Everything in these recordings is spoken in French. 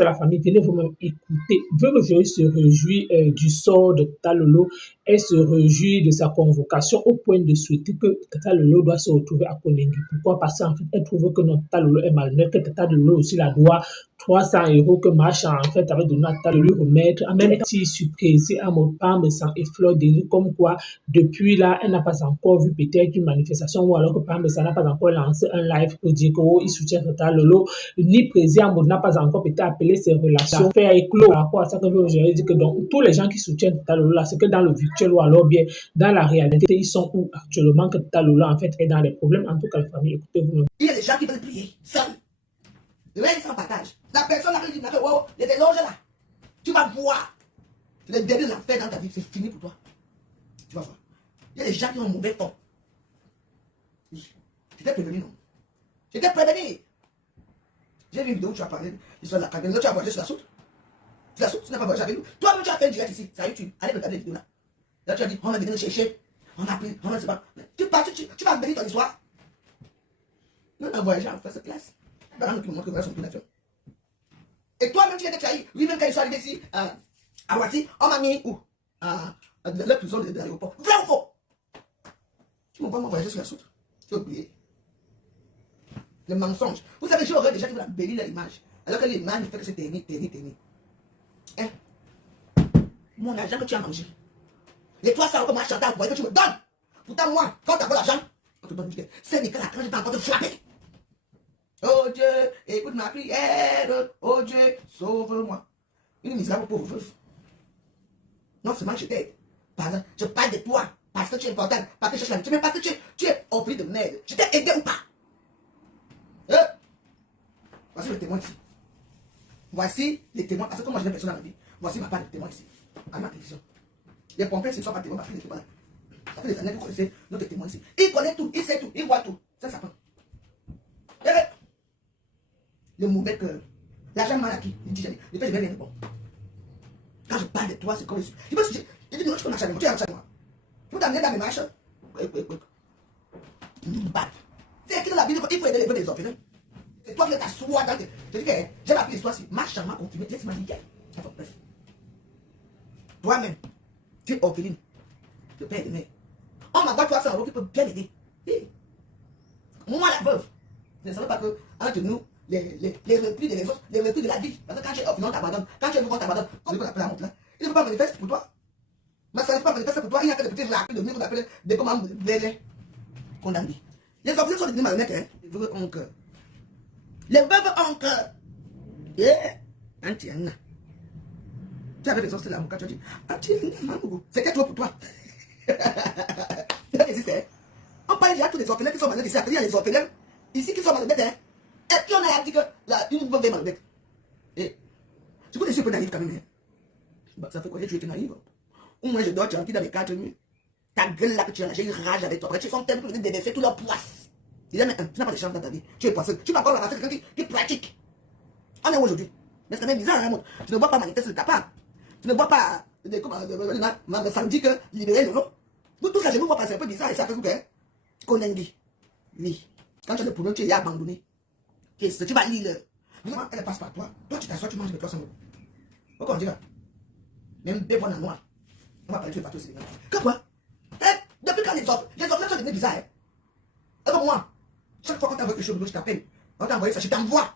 de la famille, venez vous-même écouter. Veuve Jolie se réjouit du sort de Tata Lolo. Elle se réjouit de sa convocation au point de souhaiter que Tata Lolo doit se retrouver à Konengi. Pourquoi? Parce qu'en fait, elle trouve que notre Tata Lolo est malhonnête, que Tata Lolo aussi la doit 300 € que Macha en fait avait donné à Tata de lui remettre. En même temps, surprise à mon palme sans effleure de lui comme quoi depuis là, elle n'a pas encore vu peut-être une manifestation ou alors que Palme n'a pas encore lancé un live pour dire qu'il soutient Tata Lolo, ni président n'a pas encore peut-être appelé ses relations, faire éclos par rapport à ça que je dis que donc tous les gens qui soutiennent Tata Lolo là, c'est que dans le virtuel ou alors bien dans la réalité, ils sont où actuellement que Tata Lolo en fait est dans les problèmes. En tout cas, la famille, écoutez-vous. Il y a des gens qui veulent prier seuls. Le reste sans partage. La personne arrive dit, wow, les éloges là. Tu vas voir. Le début de l'enfer dans ta vie, c'est fini pour toi. Tu vas voir. Il y a des gens qui ont un mauvais temps. J'étais prévenu, non? J'étais prévenu. J'ai vu une vidéo où tu as parlé de l'histoire de la caméra. Tu as voyagé sur la soute. Sur la soute, tu n'as pas voyagé avec nous. Toi-même, tu as fait un direct ici, sur YouTube. Allez regarder les vidéos là. Là, tu as dit, on va venir chercher. On a pris, on ne sait pas. Tu vas bénir ton histoire. Nous, on a voyagé en first class. Dans le monde que voilà son tout d'affaires. Et toi-même, tu viens de trahir. Lui-même, quand il soit arrivé ici, à Ouassi, on m'a mis où? À la prison de l'aéroport. Vrai ou faux? Tu m'as pas voyagé sur la soute. Tu as oublié. Le mensonge. Vous savez, j'aurais déjà qui veulent bénir leur image. Alors que l'image ne fait que c'est terni. Hein? Mon argent que tu as mangé. Les 300 € que moi je t'ai envoyé, que tu me donnes. Pourtant, moi, quand tu as l'argent, on te donne. C'est Nicolas, quand je t'ai encore te frapper. Oh Dieu, écoute ma prière. Oh Dieu, sauve-moi. Une misérable pauvre veuve. Non seulement je t'aide. Je parle de toi. Parce que tu es important. Parce que je cherche l'amitié. Mais parce que tu es empli de merde. Je t'ai aidé ou pas? Voici le témoin ici. Voici les témoins. Parce que comme moi je n'ai personne dans ma vie. Voici ma part de témoin ici. À ma télévision. Les pompiers, ce ne sont pas témoins parce qu'ils n'étaient pas là. Ça fait des années que vous connaissez notre témoin ici. Il connaît tout, il sait tout, il voit tout. Ça s'apprend. Le mauvais cœur. L'argent mal acquis. Il dit jamais. Ne fais jamais rien de bon. Quand je parle de toi, c'est comme ça. Il dit non, je peux marcher avec moi. Tu es marché avec moi. Je peux t'amener dans mes marches. C'est écrit dans la Bible qu'il faut aider les veuves et les orphelins. C'est toi qui t'assois dans tes. Je dis que j'ai appris l'histoire ici. Marche en ma confirmée. Laisse-moi dire. Bref. Toi-même, tu es orpheline. Le père et de mère. On m'envoie 300 € qui peut bien aider. Moi, la veuve, je ne savais pas que entre nous, les repris des ressources, les repris de la vie. Parce que quand tu es orphelin, on t'abandonne. Quand tu es vivant, on t'abandonne. C'est ce qu'on appelle la honte là. Il ne faut pas manifester pour toi. Mais ça ne faut pas manifester pour toi. Il n'y a que des petits rapports de nous qu'on appelle des commandes délais condamnés. Les orphelins sont devenus malhonnêtes, hein. Les veuves ont cœur. Les veuves ont cœur. Antiana. Tu avais raison, c'est l'avocat, tu as dit. Antiana, c'était trop pour toi. On parle déjà de tous les orphelins qui sont malhonnêtes ici. Il y a les orphelins ici qui sont malhonnêtes, hein. Et puis on a dit que une veuve est malhonnête. Et je vous suis un peu naïf quand même. Hein. Bah, ça fait quoi? Tu étais naïf. Ou moi je dors tranquille dans les 4 nuits. Ta gueule là que tu as, j'ai une rage avec toi. Après tu fais tellement de délaisser tout leur poisse. Il dit, mais tu n'as pas de chance dans ta vie. Tu es poisseux. Tu vas encore ramasser quelqu'un qui pratique. On est où aujourd'hui? Mais c'est quand même bizarre, hein, tu ne vois pas manifester de ta part. Tu ne vois pas ma samedi que libérer le lot. Vous tous là, je ne vois pas, c'est un peu bizarre. Et ça fait que Konengi. Oui. Quand tu as le problème, tu es abandonné. Qu'est-ce que tu vas lire? Elle passe par toi. Toi, tu t'assois, tu manges les 300 €. Pourquoi on dit là? Même des bonnes en noir. On va parler de partout au Sénégal. Que quoi? Depuis quand les orphelins sont devenus bizarres? Et comme moi, chaque fois qu'on t'envoie quelque chose, je t'appelle. On t'a envoyé ça, je t'envoie.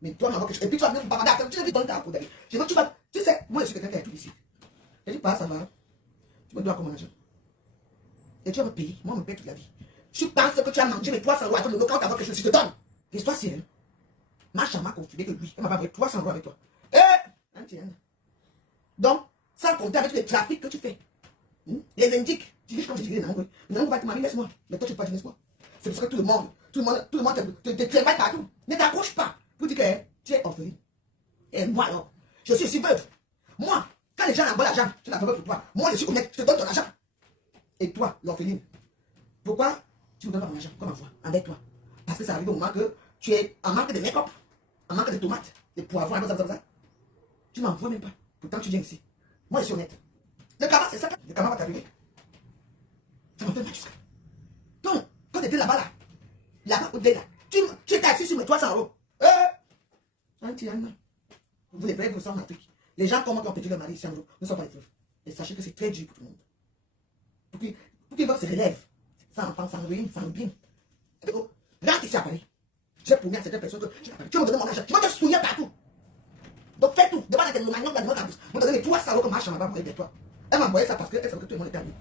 Mais toi, m'envoie quelque chose. Et puis tu vas même pas tu vas dans ta peau. Je veux que tu vas. Tu sais, moi je suis quelqu'un qui a tout ici. Je dis pas, ça va. Tu me dois comme un argent. Et tu vas me payer. Moi, on me paye toute la vie. Tu penses que tu as mangé mes 300 € avec le local, quand tu as quelque chose, je te donne. L'histoire, c'est elle. Ma chambre m'a confirmé que lui, elle m'a pas envoyé 300 € avec toi. Donc, sans compter avec tous les trafics que tu fais. Les indiques. Tu dis comme je dis les noms. Les noms va te marier, laisse-moi. Mais toi, tu ne peux pas dire laisse-moi. C'est parce que tout le monde te travaille partout. Ne t'accroche pas. Pour dire que tu es orpheline. Et moi, alors, je suis aussi veuve. Moi, quand les gens envoient l'argent, je la veuve pour toi. Moi, je suis honnête, je te donne ton argent. Et toi, l'orpheline, pourquoi tu me donnes pas mon argent comme envoi avec toi? Parce que ça arrive au moment que tu es en manque de make-up, en manque de tomates, de poivrons, ça. Tu m'envoies même pas. Pourtant, tu viens ici. Moi, je suis honnête. Le karma, c'est ça. Le karma va t'arriver. Ça me fait mal jusqu'à. Donc, quand tu étais là-bas, là-bas, au-delà, tu étais assis sur mes 300 €. Antiana. Vous les vrais vous en Afrique. Les gens comment ont perdu leur mari ici en jour ne sont pas les vrais. Et sachez que c'est très dur pour tout le monde. Pour qu'ils se relèvent, sans enfant, sans ruine, sans bien. Et puis, rentre ici à Paris. J'ai promis à certaines personnes que tu vas me donner mon argent. Tu vas te souiller partout. Donc fais tout. Devant la tête, le magnon, devant la bouche. Je vais te donner les 3 salauds que marchent en bas pour aider toi. Elle m'a envoyé ça parce qu'elle savait que tout le monde est perdu.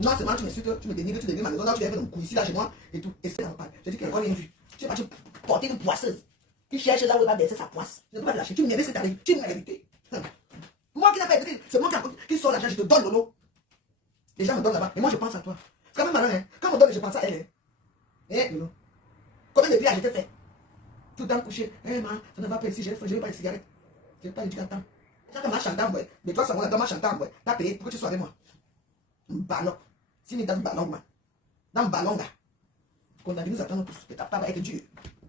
Non seulement tu m'insultes, tu me dénigres, tu dénigres ma maison, là tu viens faire mon coup ici, là chez moi et tout. Et c'est là, je dis qu'elle n'a pas rien vu. Tu es parti porter une poisseuse qui cherche là où elle va baisser sa poisse. Je ne peux pas te lâcher. Tu mérites ce qui t'arrive. Tu mérites. Moi qui n'ai pas écouté, c'est moi qui sors l'argent, je te donne Lolo. Les gens me donnent là-bas. Et moi je pense à toi. C'est quand même malin, hein. Quand on me donne, je pense à elle. Hein. Eh, Lolo. Combien de prières je t'ai fait? Tout le temps couché. Eh, man, ça ne va pas ici, je n'ai pas de cigarette. Je n'ai pas du temps. Quand tu marches en temps, mais toi, ça va, tu marches en temps, tu as payé pour que tu sois avec moi. Un ballon. Si nous dans un ballon, dans un ballon là, qu'on a dit nous attendons tous, que ta part va être dure.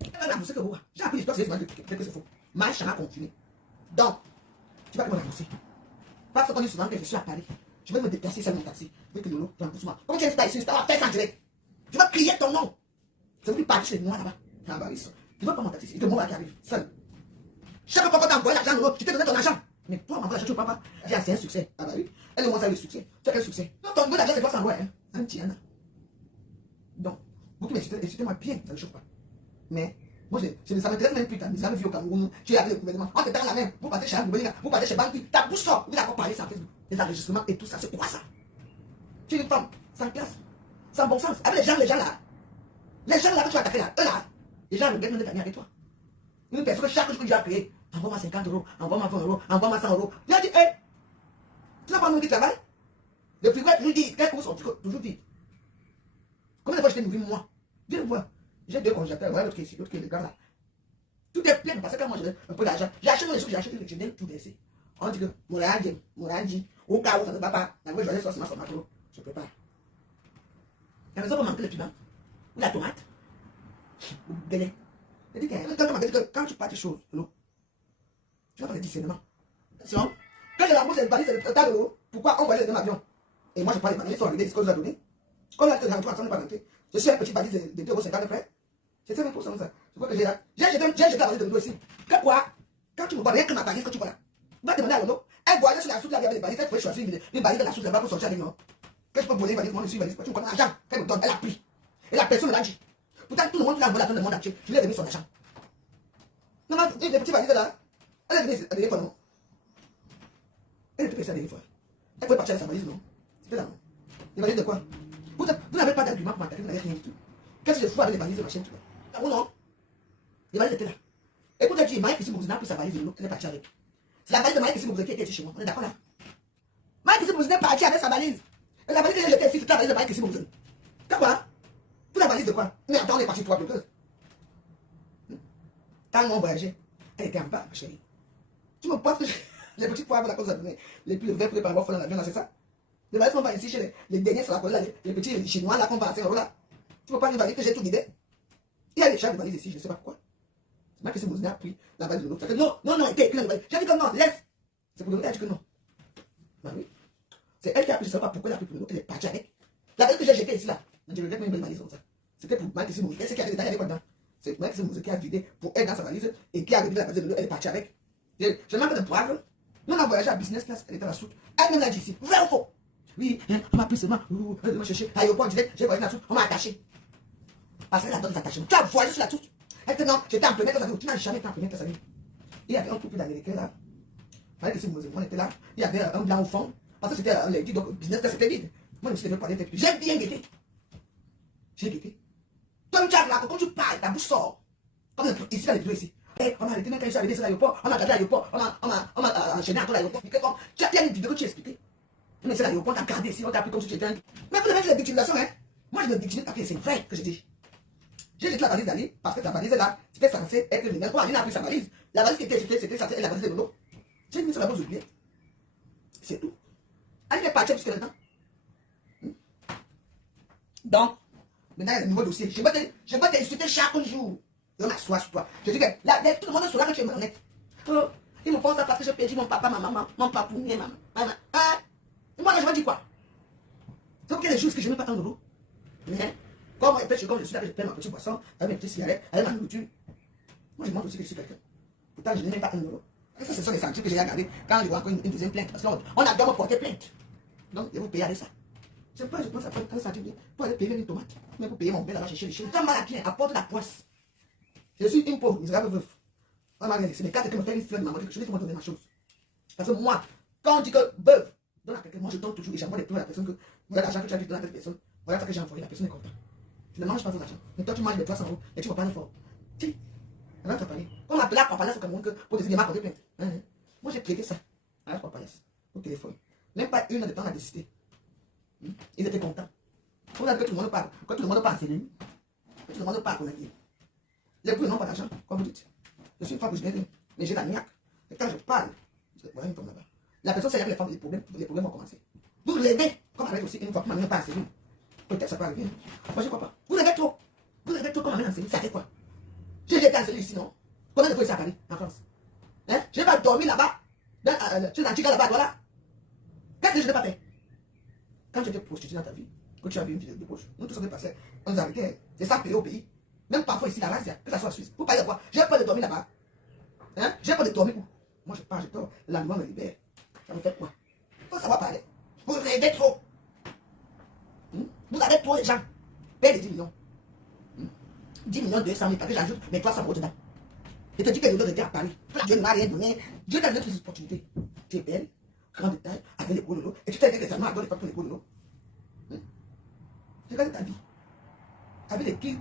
J'ai appris l'histoire, c'est que c'est faux. Ma chambre a continué. Donc, tu vas me rembourser. Parce qu'on dit souvent que je suis à Paris. Je vais me déplacer sur mon taxi. Je veux que Lolo rembourse moi. Comme tu es ici, tu vas faire ça en direct. Je vais crier ton nom. C'est vous qui partez chez moi là-bas. Ah bah oui, tu vas pas mon taxi. Il te montre qui arrive, seul. Chaque fois qu'on t'a envoyé l'argent, Lolo, tu t'es donné ton argent. Mais toi, m'envoie l'argent, tu ne veux pas. J'ai c'est un succès. Ah bah oui. Elle est moins le succès. Tu as quel succès? Non, ton argent, c'est pas sans loi, hein. Un tiana. Donc, vous qui m'insultez-moi bien, ça ne chauffe pas. Mais, moi, ça m'intéresse même plus. Mes amis vivent au Cameroun, tu es avec le gouvernement. On te tend la main, vous partez chez un gouvernement, vous partez chez Banqui, ta bouche sort. Vous n'avez pas parlé ça en Facebook. Les enregistrements et tout ça, c'est quoi ça? Tu es une femme, sans classe, sans bon sens. Avec les gens là, que tu vas attaquer là, eux là, les gens regrettent même de venir avec toi. Une personne que chaque jour que tu as créé, envoie-moi 50 €, envoie-moi 20 €, envoie-moi 100 €. Tu as dit, hé, tu n'as pas un qui travaille? Le frigo est toujours dit, quelques cours sont toujours dit. Combien de fois je t'ai nourri moi? Viens voir. J'ai 2 congélateurs, voilà l'autre qui est ici, l'autre qui est le gars là. Tout est plein parce que quand moi j'ai un peu d'argent, j'ai acheté les choses, j'ai acheté, je viens tout laisser. On dit que mon dit, au cas où ça ne va pas, la vraie journée soit sur ma macro, je prépare. La maison va manquer le piment, ou la tomate, ou le bénin. Je dis que quand tu parles des choses, l'eau, tu vas faire le discernement. Attention, quand j'ai la bourse, elle valise, c'est le tas de l'eau, pourquoi on voyait le même avion? Et moi je parle des valises, ils sont arrivés, c'est ce qu'on nous a donné. Quand on a été dans le tour, on n'est pas rentré. Je suis un petit valise de 2,50 € près. C'est 7% ça. Je crois que j'ai jeté la valise de l'eau ici. Que quoi? Quand tu me vois rien que ma valise que tu vois là, va demander à Lolo. Elle voyait sur la soute là, il y avait des valises, elle pouvait choisir une valise de la soute là-bas pour sortir avec moi. Que je peux voler une valise, moi je suis une valise, tu me connais l'argent qu'elle me donne, elle a pris. Et la personne me l'a dit. Pourtant tout le monde l'a volé à tout le monde entier, je lui ai remis son argent. Non, non, les petites valises là, elle est venue à des fois non. Elle était pressée à des fois. Elle pouvait partir avec sa valise non. C'était là non. Les valises de quoi? Vous n'avez pas d'argument pour m'attaquer, vous n'avez rien du tout. Qu'est-ce que je fous avec les valises de ma chaîne tout là? Ah bon non? Les valises étaient là. Écoute, j'ai dit, Mike ici, Bouzina a pris sa valise de l'eau, elle est partie avec. C'est la valise de Mike ici, Bouzina qui était chez moi. On est d'accord là? Mike ici, Bouzina est parti avec sa valise. Et la valise que j'ai jetée ici, c'était la valise de Mike ici, Bouzina. Quoi? Pour la valise de quoi? Mais attends, on est parti 3 bloqueuses. Quand on voyageait, elle était en bas, ma chérie. Tu me penses que les petits poivres là, qu'on vous a donné, les plus verts pour avoir fait dans l'avion là, c'est ça? Les valises qu'on va ici chez les derniers sur la colle là, les petits chinois là qu'on va à 5 € là. Tu peux pas une valise que j'ai tout guidé? Il y a des chats de valises ici, je ne sais pas pourquoi. C'est moi qui suis Bouzina a pris la valise de l'autre. Non, elle était écrit dans la valise. J'ai dit que non, laisse. C'est pour le elle a dit que non. Bah oui. C'est elle qui a pris, je ne sais pas pourquoi elle a pris pour l'autre, elle est partie avec. La valise que j'ai jetée ici là, je regrette même une valise comme ça. C'était pour Mike ici, Bouzina. Qu'est-ce qu'il y a dedans? Il y avait quoi dedans? C'est Mike ici, Bouzina qui a vidé pour elle dans sa valise et qui a réglé la valise de l'autre, elle est partie avec. Je manque de poivre. Nous on a voyagé à business class, elle était dans la soute. Elle même l'a dit ici, vrai ou faux? Oui, on m'a pris seulement, elle m'a cherché, à l'aéroport direct, j'ai voyagé dans la soute, on m'a attaché. Parce qu'elle a donné des attachements. Tu as voyagé sur la soute. Elle dit non, j'étais en première classe, tu n'as jamais été en première classe. Il y avait un couple d'Américains là. On était là, il y avait un blanc au fond, parce que c'était un lundi, donc business class c'était vide. Moi je me suis levé pour aller avec lui. J'ai bien guetté. J'ai guetté. Toi tu as là, quand tu parles, ta bouche sort. Comme ici, dans les vidéos ici. On m'a arrêté même quand je suis arrivé sur l'aéroport, on m'a gardé à l'aéroport, on m'a enchaîné entre l'aéroport. Tu as une vidéo que tu as expliqué. Mais c'est l'aéroport, on t'a gardé ici, on t'a pris comme si tu étais un. Mais vous avez vu la victimisation, hein? Moi je me victimise parce que c'est vrai que je dis. J'ai jeté la valise d'Ali parce que sa valise là, c'était censé être le numéro. Ali n'a pris sa valise. La valise qui était jetée, c'était censé être la valise de Lolo. J'ai mis sur la base oubliée. C'est tout. Ali est parti jusqu'à maintenant. Donc, maintenant il y a un nouveau dossier. Je vais t'insulter chaque jour. Et on a soif sur toi. Je dis que là, tout le monde est sur là que tu es malhonnête. Oh, ils me font ça parce que j'ai perdu mon papa, ma maman, mon papou, ma maman. Ah, moi là, je vais dire quoi? C'est pour qu'il y a des choses que je ne mets pas en euros. Mais, comme je suis là, que je prends ma petite boisson, avec mes petites cigarettes, avec ma nourriture. Moi, je montre aussi que je suis quelqu'un. Pourtant, je n'ai même pas 1 euro. Ça, ce sont les sanctions que j'ai regardées quand je vois encore une deuxième plainte. Parce qu'on a d'abord porté plainte. Donc, je vais vous payer avec ça. Je pense à prendre un centime pour aller payer une tomate. Mais pour payer mon père là-bas chercher les chiens. Quand mal à qui apporte la poisse. Je suis une pauvre, misérable veuve. C'est les cartes qui me font une fleur de maman quelque chose, il faut me donner ma chose. Parce que moi, quand on dit que veuve, donne à quelqu'un, moi je donne toujours et j'envoie des preuves à la personne que voilà l'argent que tu as dit donner à cette personne. Voilà ce que j'ai envoyé, la personne est contente. Tu ne manges pas vos argent. Mais toi, tu manges de 300 euros et tu vas parler fort. Tiens, alors tu vas parler. On m'appelait à Papalas au Cameroun pour décider de m'apporter plainte. Moi, j'ai plaidé ça à la Papalas au téléphone. Même pas 1 heure de temps à décider. Ils étaient contents. On a dit que tout le monde parle. Quand tout le monde parle, c'est lui. Que tout le monde parle, qu'on a dit. Les prix n'ont pas d'argent, comme vous dites. Je suis une femme que je n'ai rien. Mais j'ai la niaque. Et quand je parle, voilà une tombe là-bas. La personne sait que les femmes, les problèmes vont commencer. Vous rêvez, comme avec aussi une fois que ma mère pas assez. Peut-être ça peut arriver. Moi, je crois pas. Vous rêvez trop. Vous rêvez trop comme ma mère en série. Ça fait quoi? J'ai été en série ici, non? Combien de fois ici à Paris, en France? Hein? Je n'ai pas dormi là-bas. Tu es dans Chica là-bas, voilà. Qu'est-ce que je n'ai pas fait? Quand tu étais prostituée dans ta vie, que tu as vu une vidéo de poche, nous tous on est passés, on nous arrêtait. C'est ça payé au pays. Même parfois ici, la race, que ça soit en Suisse. Vous parlez de quoi? J'ai peur de dormir là-bas. Hein? J'ai peur de dormir où? Moi je pars, je dors. La loi me libère. Ça me fait quoi? Il faut savoir parler. Vous rêvez trop. Vous avez trop les gens. Paye les 10 millions. 10 millions 200 000, parce que j'ajoute mes 300 euros dedans. Je te dis que je dois rester à Paris. Dieu ne m'a rien donné. Dieu t'a donné toutes les opportunités. Tu es belle, grande de taille, avec les gros et tu t'es avec les allemands à donner pas tous les gros. Regarde ta vie. Avec les qui?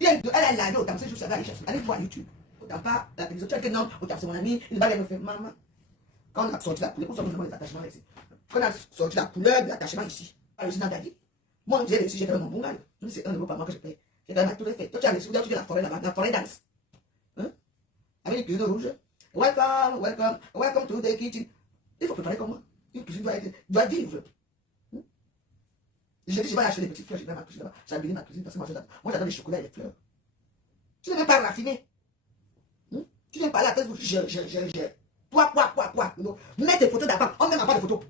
Elle a lavé au Tamsé, je suis allé chercher. Allez voir YouTube. Autant pas la télévision. Tu as quelqu'un, autant c'est mon ami, il va aller me faire maman. Quand on a sorti la couleur, pour ça, nous avons les attachements ici. Quand on a sorti la couleur de l'attachement ici, pas réussi dans ta vie. Moi, j'ai réussi, j'ai quand même mon bon gars. Je dis, c'est 1 euro par mois que je paye. J'ai quand même tout fait. Toi, tu as réussi, tu as la forêt là-bas, la forêt danse. Avec les cuisines rouges. Welcome, welcome, welcome to the kitchen. Il faut préparer comme moi. Une cuisine doit vivre. Je dis, je vais acheter des petites fleurs, je vais ma cuisine là-bas. J'ai habillé ma cuisine parce que moi j'adore les chocolats et les fleurs. Tu n'es même pas raffiné. Tu n'aimes pas la tête, je. Quoi. Mets tes photos d'avant. On ne met pas de photos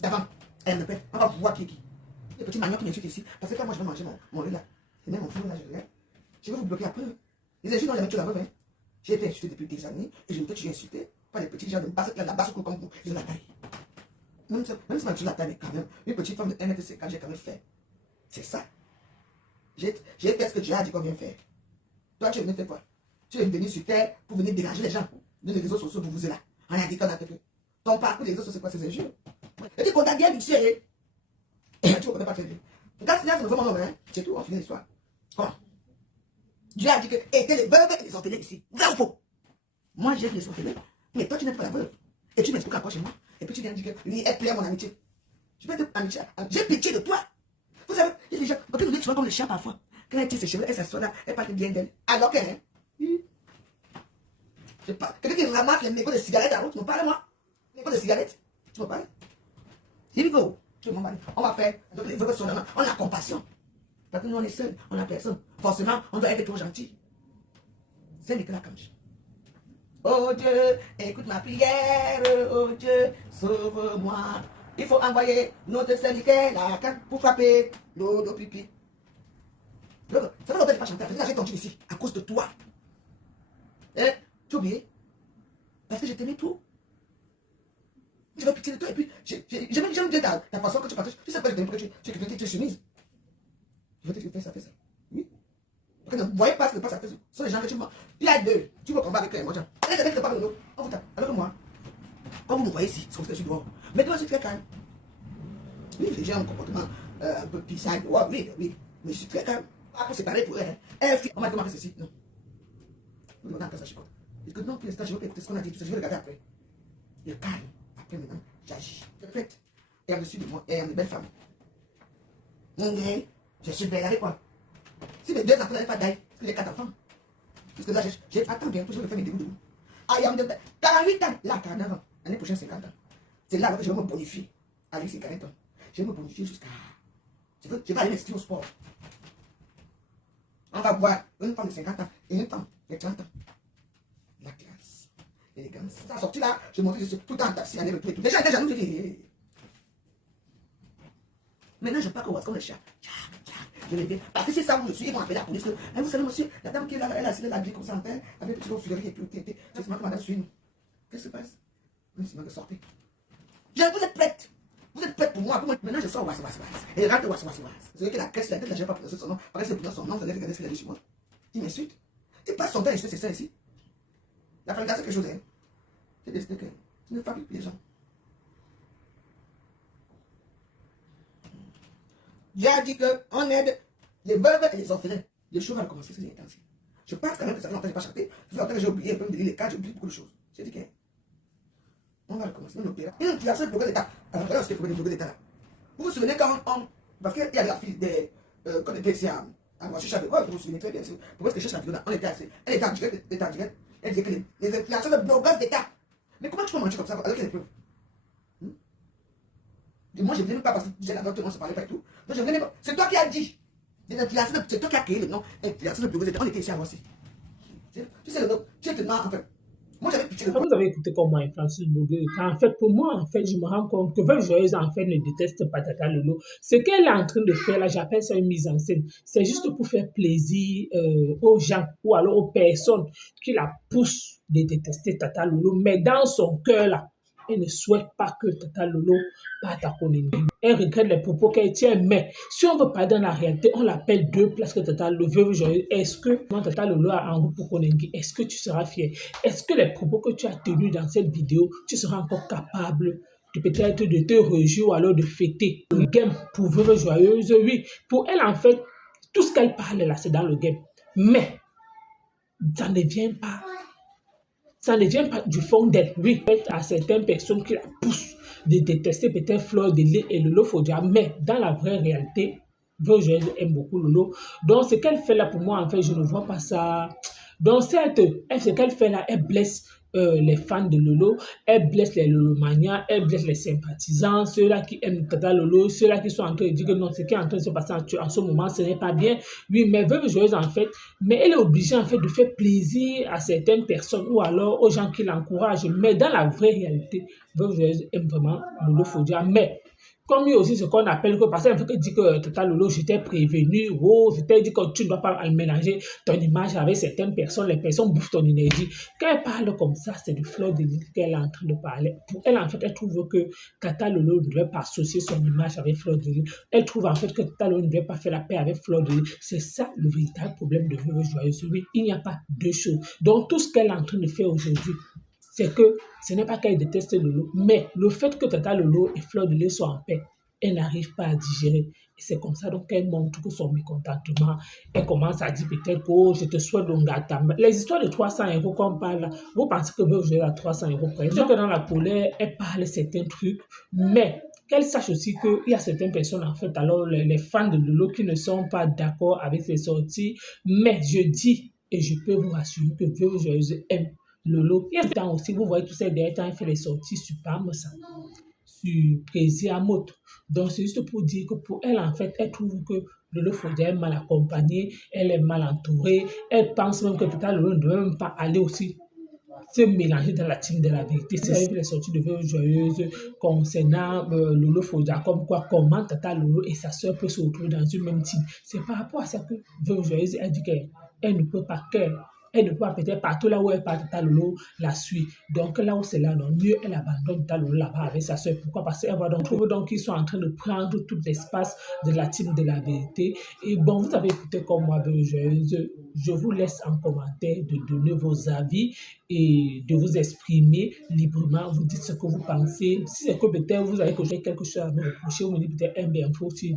d'avant. Elle me pète. On va voir qui est qui. Les petits manions qui m'insultent ici. Parce que quand moi je vais manger mon riz là, et même mon four là, je vais vous bloquer après. Les insultes, on les met sur la veuve. J'ai été insulté depuis des années et je me suis insulté. Pas les petits gens de la basse comme vous, ils ont la taille. Même si ma fille la taille, mais quand même, une petite femme de 1m50, j'ai quand même fait. C'est ça. J'ai fait ce que Dieu a dit qu'on vient faire. Toi, tu es venu faire quoi? Tu es venu sur terre pour venir déranger les gens de les réseaux sociaux pour vous là. On a dit qu'on a fait. Ton parcours des réseaux sociaux, c'est quoi? C'est un jeu. Et tu condamnes bien Lucie. Tu ne connais pas très bien. Quand tu me fait mon nom, c'est tout, on finit l'histoire. Comment? Dieu a dit que étaient les veuves et les orphelins ici. Vrai ou faux? Moi, j'ai les orphelins. Mais toi, tu n'es pas la veuve. Et tu m'expliques encore chez moi. Et puis tu viens dire que lui, elle plaît à mon amitié. Je vais te amitié. J'ai pitié de toi. Vous savez, il y a des gens, quand tu vois comme les chiens parfois. Quand elle tire ses cheveux, elle s'assoit là, elle parle bien d'elle. Alors que, quelqu'un qui ramasse les mégots de cigarettes à la route, tu me parles, moi? Les mégots de cigarettes, tu me parles? Here we go. On va faire, donc les veuves sont là, on a compassion. Parce que nous, on est seuls, on n'a personne. Forcément, on doit être trop gentil. C'est Nicolas Kanch. Oh Dieu, écoute ma prière. Oh Dieu, sauve-moi. Il faut envoyer notre syndicat là pour frapper l'eau de pipi. Ça fait longtemps que je n'ai pas chanté. J'ai ton ici à cause de toi. Eh, tu as oublié? Parce que je t'aimais tout. Je veux pitié de toi et puis j'aime bien ta façon que tu partages. Tu sais pas, je t'aime parce que tu es soumise. Je veux te faire ça, fais ça. Oui. Parce que ne voyez pas ce que passe à Facebook. Ce sont les gens que tu vois. Il y a deux. Tu veux combattre avec eux, moi. Et les gens qui te parlent de l'eau. On vous tape. Alors que moi, quand vous me voyez ici, c'est comme ça que je suis dehors. Mais toi, je suis très calme. Oui, les gens ont un comportement un peu pissage. Oui. Mais je suis très calme. Ah, pour séparer pour eux. On m'a demandé ceci. Non. Vous demandez encore ça, je compte. Parce que non, pour l'instant, je veux écouter ce qu'on a dit. Tout ça, je vais regarder après. Il est calme. Après, maintenant, j'agis. Je répète. Et en dessus de moi, et en une belle femme. Je suis belle avec quoi? Si mes 2 enfants n'avaient pas d'ail, les 4 enfants. Parce que là, attends bientôt, je vais faire mes débuts. I am the 48 ans, là, 49 ans. L'année prochaine, 50 ans. C'est là que je vais me bonifier. Allez, c'est 40 ans. Je vais me bonifier jusqu'à. Je vais aller m'inscrire au sport. On va voir une femme de 50 ans et une femme de 30 ans. La classe, l'élégance. Ça a sorti là, je montre tout le temps en taxi, aller me tout. Les gens étaient jaloux, je dis. Maintenant, je pars comme le chat. Je l'ai fait. Parce que c'est ça où je suis, ils vont appeler la police. Mais vous savez, monsieur, la dame qui est là, elle a signé la vie comme ça en fait, avec petit fleurie et puis c'est seulement que madame suit nous. Qu'est-ce qui se passe? C'est moi qui sortez. Vous êtes prête? Vous êtes prête pour moi? Maintenant je sors, et rentre, Vous savez que la caisse, la tête, là, je n'ai pas prononcé son nom. Parce que c'est pour son nom, vous allez regarder ce qu'il a dit sur moi. Il m'insulte. Il passe son temps à insulter ses soeurs ici. Il a fallu casser quelque chose, hein. J'ai décidé que tu ne fabriques plus les gens. J'ai dit qu'on aide les veuves et les orphelins. Les choses vont commencer ces temps-ci. Je pense quand même que ça fait longtemps que je n'ai pas chanté. Ça fait longtemps que j'ai oublié un peu me lire les cartes, j'ai oublié beaucoup de choses. J'ai dit qu'on va recommencer. Une création de progrès d'État. Alors, regardez ce que le progrès d'État là. Vous vous souvenez quand parce qu'il y a la fille des. Quand on était ici à Ouachoucha, vous vous souvenez très bien. Pourquoi est-ce que je cherche la vidéo là? On était assez. Elle était en direct. Elle disait que les influenceurs de blogueurs d'État. Mais comment tu peux mentir comme ça avec les preuves? Et moi, je ne venais même pas parce que j'ai la docteur, on ne se parlait pas et tout. Donc, je venais même pas. C'est toi qui as dit. C'est toi qui as créé le nom. Influenceur de blogueurs d'État. On était ici à Voici. Tu sais, le nom. Tu es tellement en fait. Moi, j'avais pitié de toi. Vous avez écouté comment influencer le blogueur. En fait, pour moi, en fait, je me rends compte que Veuve Joyeuse, en fait, ne déteste pas Tata Lolo. Ce qu'elle est en train de faire, là, j'appelle ça une mise en scène. C'est juste pour faire plaisir aux gens ou alors aux personnes qui la poussent de détester Tata Lolo. Mais dans son cœur, là, elle ne souhaite pas que Tata Lolo parte à Koningui. Elle regrette les propos qu'elle tient, mais si on veut pas dans la réalité, on l'appelle deux places que Tata Lolo. Veuve Joyeuse. Est-ce que quand Tata Lolo a en route pour Koningui, est-ce que tu seras fier? Est-ce que les propos que tu as tenus dans cette vidéo, tu seras encore capable de peut-être de te réjouir ou alors de fêter le game pour Veuve Joyeuse? Oui, pour elle, en fait, tout ce qu'elle parle là, c'est dans le game. Mais ça ne vient pas. Ça ne vient pas du fond d'elle. Oui, à certaines personnes qui la poussent de détester peut-être Fleur de Lys et Lolo Fodia, mais dans la vraie réalité, Veuve Joyeuse aime beaucoup Lolo. Donc, ce qu'elle fait là, pour moi, en fait, je ne vois pas ça. Donc, certes, ce qu'elle fait là, elle blesse les fans de Lolo, elle blesse les Lolomanias, elle blesse les sympathisants, ceux-là qui aiment Tata Lolo, ceux-là qui sont en train de dire que non, ce qui est en train de se passer en ce moment, ce n'est pas bien. Oui, mais Veuve Joyeuse, en fait, mais elle est obligée, en fait, de faire plaisir à certaines personnes ou alors aux gens qui l'encouragent. Mais dans la vraie réalité, Veuve Joyeuse aime vraiment Lolo Fodia. Mais comme il y a aussi ce qu'on appelle que, parce qu'elle dit que Tata Lolo, je t'ai prévenu, oh, je t'ai dit que tu ne dois pas mélanger ton image avec certaines personnes, les personnes bouffent ton énergie. Quand elle parle comme ça, c'est de Fleur de Lys qu'elle est en train de parler. Pour elle, en fait, elle trouve que Tata Lolo ne devait pas associer son image avec Fleur de Lys. Elle trouve en fait que Tata Lolo ne devait pas faire la paix avec Fleur de Lys. C'est ça le véritable problème de Veuve Joyeuse. Oui, il n'y a pas deux choses. Donc, tout ce qu'elle est en train de faire aujourd'hui, c'est que ce n'est pas qu'elle déteste Lolo, mais le fait que Tata Lolo et Fleur de Lys soient en paix, elle n'arrive pas à digérer. Et c'est comme ça donc qu'elle montre que son mécontentement. Elle commence à dire peut-être que oh, je te souhaite longue attente. Les histoires de 300 € qu'on parle, vous pensez que Veuve Joyeuse à 300 € près. Donc dans la colère, elle parle certains trucs, mais qu'elle sache aussi qu'il y a certaines personnes, en fait, alors les fans de Lolo qui ne sont pas d'accord avec ses sorties. Mais je dis, et je peux vous rassurer que Veuve Joyeuse aime Lolo. Il y a des temps aussi, vous voyez tous ces derniers temps, il fait les sorties sur Parmesan, sur Prési Amot. Donc, c'est juste pour dire que pour elle, en fait, elle trouve que Lolo Fodia est mal accompagnée, elle est mal entourée, elle pense même que peut-être Lolo ne doit même pas aller aussi se mélanger dans la team de la vérité. C'est les sorties de Veuve Joyeuse concernant Lolo Fodia, comme quoi, comment Tata Lolo et sa soeur peuvent se retrouver dans une même team. C'est par rapport à ça que Veuve Joyeuse a dit qu'elle ne peut pas, elle ne peut pas peut-être partout là où elle part, Tata Lolo la suit. Donc là où c'est là, non, mieux elle abandonne Tata Lolo là-bas avec sa soeur. Pourquoi? Parce qu'elle va donc trouver donc qu'ils sont en train de prendre tout l'espace de la team de la vérité. Et bon, vous avez écouté comme moi, Veuve Joyeuse. Je vous laisse en commentaire de donner vos avis et de vous exprimer librement. Vous dites ce que vous pensez. Si c'est que peut-être vous avez quelque chose à me reprocher, vous me dites peut-être MBinfo TV,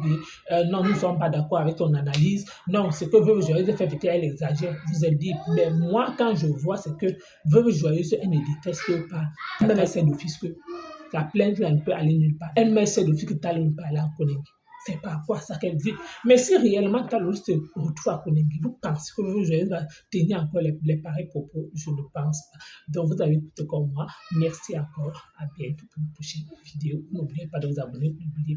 non, nous ne sommes pas d'accord avec ton analyse. Non, ce que Veuve Joyeuse fait, peut-être elle exagère. Vous allez dire, mais moi, quand je vois, c'est que Veuve Joyeuse, elle ne déteste pas. Elle met ses d'office que la plainte là, ne peut aller nulle part. Elle met ses d'office que Tata Lolo ne peut aller en Koningui. C'est pas quoi ça qu'elle dit. Mais si réellement Tata Lolo se retrouve à Koningui, vous pensez que Veuve Joyeuse va tenir encore les pareils propos? Je ne pense pas. Donc vous avez écouté comme moi. Merci encore. À bientôt pour une prochaine vidéo. N'oubliez pas de vous abonner. N'oubliez pas